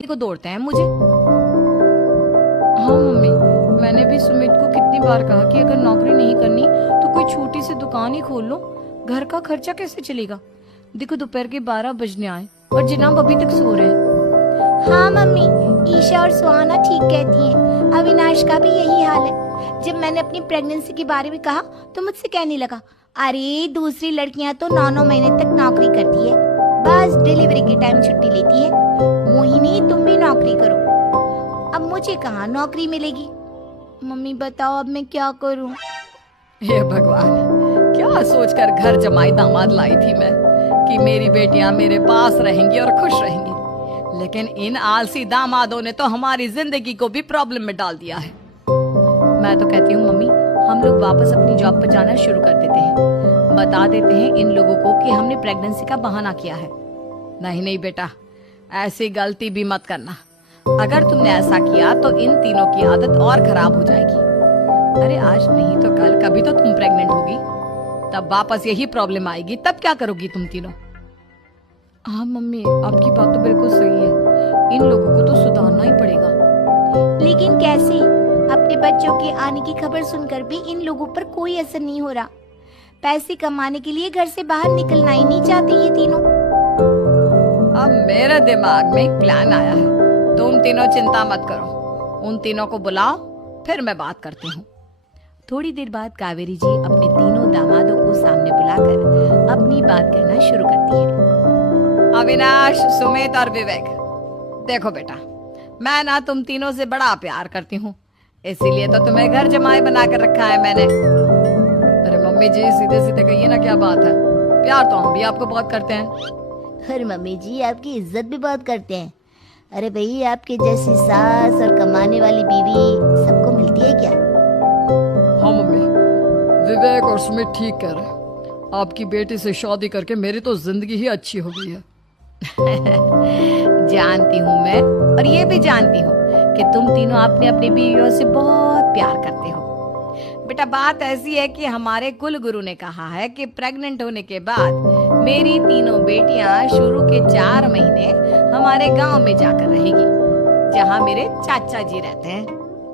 को दौड़ते हैं मुझे। हाँ मम्मी, मैंने भी सुमित को कितनी बार कहा कि अगर नौकरी नहीं करनी तो कोई छोटी सी दुकान ही खोल लो, घर का खर्चा कैसे चलेगा। देखो दोपहर के 12 बजने आए और जनाब अभी तक सो रहे हैं। हाँ मम्मी, ईशा और सुहाना ठीक कहती हैं। अविनाश का भी यही हाल है। जब मैंने अपनी प्रेगनेंसी के बारे में कहा तो मुझसे कहने लगा, अरे दूसरी लड़कियां तो 9-9 महीने तक नौकरी करती है, बस डिलीवरी के टाइम छुट्टी लेती है। मोहिनी तुम भी नौकरी करो। अब मुझे कहाँ नौकरी मिलेगी। मम्मी बताओ अब मैं क्या करूँ। हे भगवान, क्या सोचकर घर जमाई दामाद लाई थी मैं कि मेरी बेटियां मेरे पास रहेंगी और खुश रहेंगी, लेकिन इन आलसी दामादों ने तो हमारी जिंदगी को भी प्रॉब्लम में डाल दिया है। मैं तो कहती हूँ मम्मी, हम लोग वापस अपनी जॉब पर जाना शुरू कर देते हैं। बता देते हैं इन लोगों को कि हमने प्रेगनेंसी का बहाना किया है। नहीं नहीं बेटा, ऐसी गलती भी मत करना। अगर तुमने ऐसा किया तो इन तीनों की आदत और खराब हो जाएगी। अरे आज नहीं तो कल कभी तो तुम प्रेग्नेंट होगी, तब वापस यही प्रॉब्लम आएगी। तब क्या करोगी तुम तीनों। हाँ मम्मी, आपकी बात तो बिल्कुल सही है। इन लोगों को तो सुधारना ही पड़ेगा। लेकिन कैसे? अपने बच्चों के आने की खबर सुनकर भी इन लोगों पर कोई असर नहीं हो रहा। पैसे कमाने के लिए घर से बाहर निकलना ही नहीं चाहते ये तीनों। अब मेरे दिमाग में एक प्लान आया है। तुम तीनों चिंता मत करो, उन तीनों को बुलाओ, फिर मैं बात करती हूँ। थोड़ी देर बाद कावेरी जी अपने तीनों दामादों को सामने बुलाकर अपनी बात कहना शुरू करती है। अविनाश, सुमित और विवेक, देखो बेटा, मैं ना तुम तीनों से बड़ा प्यार करती हूँ, इसीलिए तो तुम्हें घर जमाई बना कर रखा है मैंने। अरे मम्मी जी, सीधे सीधे कहिए ना, क्या बात है। प्यार तो हम भी आपको बहुत करते हैं। अरे मम्मी जी, आपकी इज्जत भी बहुत करते हैं। अरे भाई, आपके जैसी सास और कमाने वाली बीवी सबको मिलती है क्या? हाँ मम्मी, विवेक और सुमित ठीक कह रहे हैं। आपकी बेटी से शादी करके मेरी तो जिंदगी ही अच्छी हो गई है। जानती हूँ मैं, और ये भी जानती हूँ कि तुम तीनों अपने अपनी बीवियों से बहुत प्यार करते हो। बेटा बात ऐसी है कि हमारे कुल गुरु ने कहा है कि प्रेग्नेंट होने के बाद मेरी तीनों बेटियां शुरू के 4 महीने हमारे गांव में जाकर रहेगी, जहां मेरे चाचा जी रहते हैं।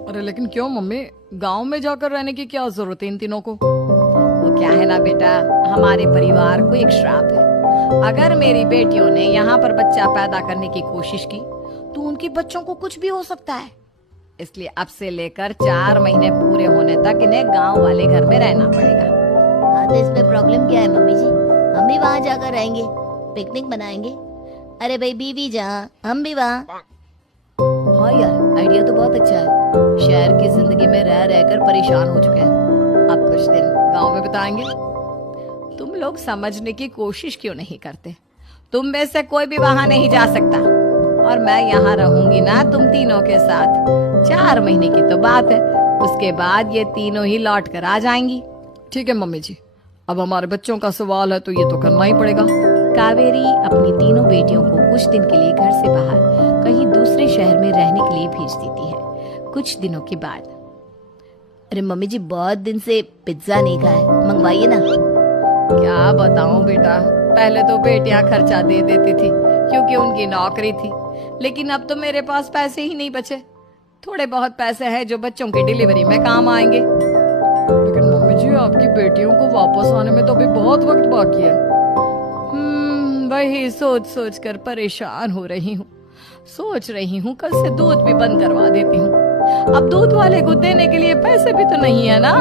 अरे लेकिन क्यों मम्मी, गांव में जाकर रहने की क्या जरूरत है इन तीनों को। वो क्या है ना बेटा, हमारे परिवार को एक श्राप है। अगर मेरी बेटियों ने यहाँ पर बच्चा पैदा करने की कोशिश की तो उनके बच्चों को कुछ भी हो सकता है। इसलिए अब से लेकर 4 महीने पूरे होने तक इन्हें गांव वाले घर में रहना पड़ेगा। हाँ तो इसमें प्रॉब्लम क्या है मम्मी जी? हम भी वहाँ जाकर रहेंगे, पिकनिक मनाएंगे। अरे भाई बीवी जहाँ, हम भी वहाँ। हाँ यार, आइडिया तो बहुत अच्छा है। शहर की जिंदगी में रह रहकर परेशान हो चुके हैं, अब कुछ दिन गांव में बिताएंगे। तुम लोग समझने की कोशिश क्यों नहीं करते। तुम में से कोई भी वहां नहीं जा सकता, और मैं यहाँ रहूंगी ना तुम तीनों के साथ। 4 महीने की तो बात है, उसके बाद ये तीनों ही लौट कर आ जाएंगी। ठीक है मम्मी जी, अब हमारे बच्चों का सवाल है तो ये तो करना ही पड़ेगा। कावेरी अपनी तीनों बेटियों को कुछ दिन के लिए घर से बाहर कहीं दूसरे शहर में रहने के लिए भेज देती है। कुछ दिनों के बाद, अरे मम्मी जी, बहुत दिन से पिज्जा नहीं खाया, मंगवाइए ना। क्या बताऊं बेटा, पहले तो बेटियां खर्चा दे देती थी क्योंकि उनकी नौकरी थी, लेकिन अब तो मेरे पास पैसे ही नहीं बचे। थोड़े बहुत पैसे हैं जो बच्चों की डिलीवरी में काम आएंगे। लेकिन मम्मी जी, आपकी बेटियों को वापस आने में तो अभी बहुत वक्त बाकी है। वही सोच सोच कर परेशान हो रही हूँ। सोच रही हूँ कल से दूध भी बंद करवा देती हूँ। अब दूध वाले को देने के लिए पैसे भी तो नहीं है ना।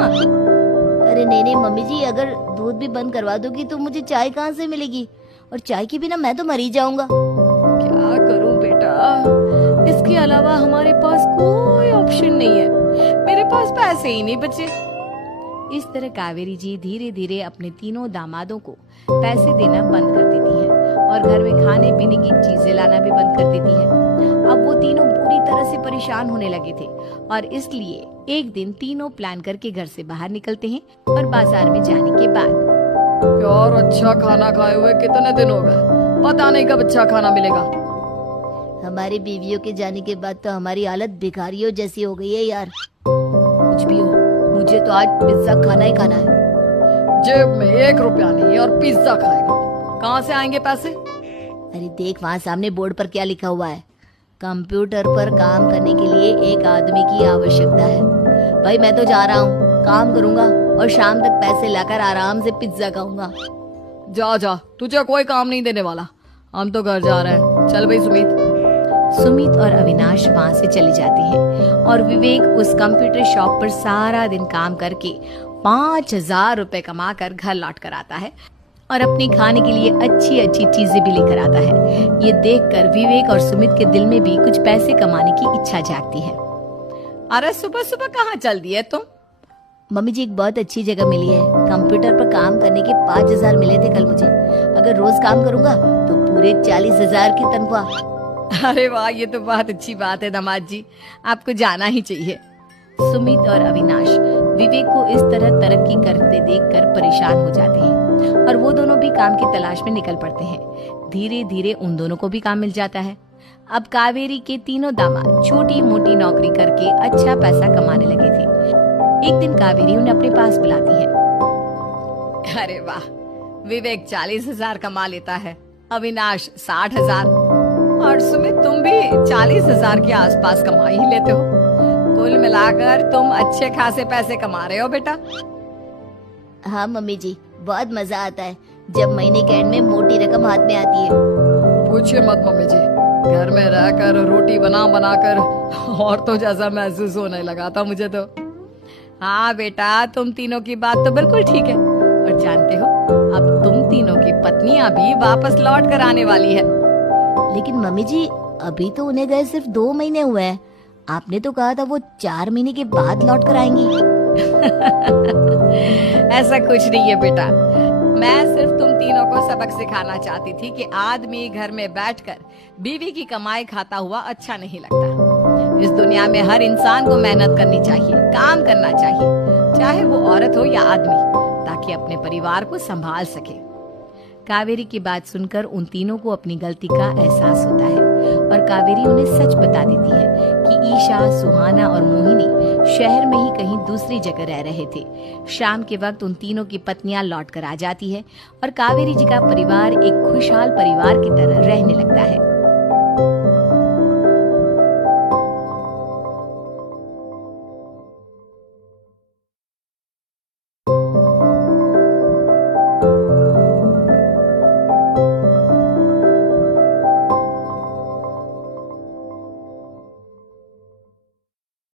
अरे नहीं नहीं मम्मी जी, अगर दूध भी बंद करवा दोगी तो मुझे चाय कहाँ से मिलेगी, और चाय के बिना मैं तो मर ही जाऊंगा। क्या करूं बेटा, इसके अलावा हमारे पास कोई ऑप्शन नहीं है। मेरे पास पैसे ही नहीं बचे। इस तरह कावेरी जी धीरे धीरे अपने तीनों दामादों को पैसे देना बंद कर देती है और घर में खाने पीने की चीजें लाना भी बंद कर देती है। अब वो तीनों बुरी तरह से परेशान होने लगे थे, और इसलिए एक दिन तीनों प्लान करके घर से बाहर निकलते हैं। और बाजार में जाने के बाद, यार अच्छा खाना खाए हुए कितने दिन हो गए, पता नहीं कब अच्छा खाना मिलेगा। हमारी बीवियों के जाने के बाद तो हमारी हालत भिखारियों जैसी हो गई है यार। कुछ भी हो, मुझे तो आज पिज्जा खाना ही खाना है। जेब में 1 रुपया नहीं और पिज्जा खाएगा, कहाँ से आएंगे पैसे। अरे देख, वहाँ सामने बोर्ड पर क्या लिखा हुआ है, कंप्यूटर पर काम करने के लिए एक आदमी की आवश्यकता है। भाई मैं तो जा रहा हूँ, काम करूंगा और शाम तक पैसे लाकर आराम से पिज्जा खाऊंगा। जा जा, तुझे कोई काम नहीं देने वाला, हम तो घर जा रहे हैं। चल भाई सुमित। सुमित और अविनाश वहां से चले जाते हैं और विवेक उस कंप्यूटर शॉप पर सारा दिन काम करके 5,000 रुपए कमा कर घर लौट कर आता है और अपने खाने के लिए अच्छी अच्छी चीजें भी लेकर आता है। ये देखकर विवेक और सुमित के दिल में भी कुछ पैसे कमाने की इच्छा जागती है। अरे सुबह सुबह कहाँ चल दी है तुम? मम्मी जी एक बहुत अच्छी जगह मिली है। कंप्यूटर पर काम करने के 5,000 मिले थे कल मुझे। अगर रोज काम करूंगा तो पूरे 40,000 की तनख्वाह। अरे वाह, ये तो बहुत अच्छी बात है दामाद जी, आपको जाना ही चाहिए। सुमित और अविनाश विवेक को इस तरह तरक्की करते देखकर परेशान हो जाते हैं और वो दोनों भी काम की तलाश में निकल पड़ते हैं। धीरे धीरे उन दोनों को भी काम मिल जाता है। अब कावेरी के तीनों दामाद छोटी मोटी नौकरी करके अच्छा पैसा कमाने लगे थे। एक दिन कावेरी उन्हें अपने पास बुलाती है। अरे वाह, विवेक 40,000 कमा लेता है, अविनाश 60,000 और सुमित तुम भी 40,000 के आसपास कमा ही लेते हो। कुल मिलाकर तुम अच्छे खासे पैसे कमा रहे हो बेटा। हाँ मम्मी जी, बहुत मजा आता है जब महीने के एंड में मोटी रकम हाथ में आती है। पूछिए मत मम्मी जी, घर में रहकर रोटी बना बना कर और तो जैसा महसूस होने लगा था मुझे तो। हाँ बेटा, तुम तीनों की बात तो बिल्कुल ठीक है और जानते हो अब तुम तीनों की पत्नियां भी वापस लौट कर आने वाली है। लेकिन मम्मी जी अभी तो उन्हें गए सिर्फ 2 महीने हुए हैं। आपने तो कहा था वो 4 महीने के बाद लौट कर आएंगी। ऐसा कुछ नहीं है बेटा, मैं सिर्फ तुम तीनों को सबक सिखाना चाहती थी कि आदमी घर में बैठकर बीवी की कमाई खाता हुआ अच्छा नहीं लगता। इस दुनिया में हर इंसान को मेहनत करनी चाहिए, काम करना चाहिए, चाहे वो औरत हो या आदमी, ताकि अपने परिवार को संभाल सके। कावेरी की बात सुनकर उन तीनों को अपनी गलती का एहसास होता है और कावेरी उन्हें सच बता देती है कि ईशा, सुहाना और मोहिनी शहर में ही कहीं दूसरी जगह रह रहे थे। शाम के वक्त उन तीनों की पत्नियां लौट कर आ जाती है और कावेरी जी का परिवार एक खुशहाल परिवार की तरह रहने लगता है।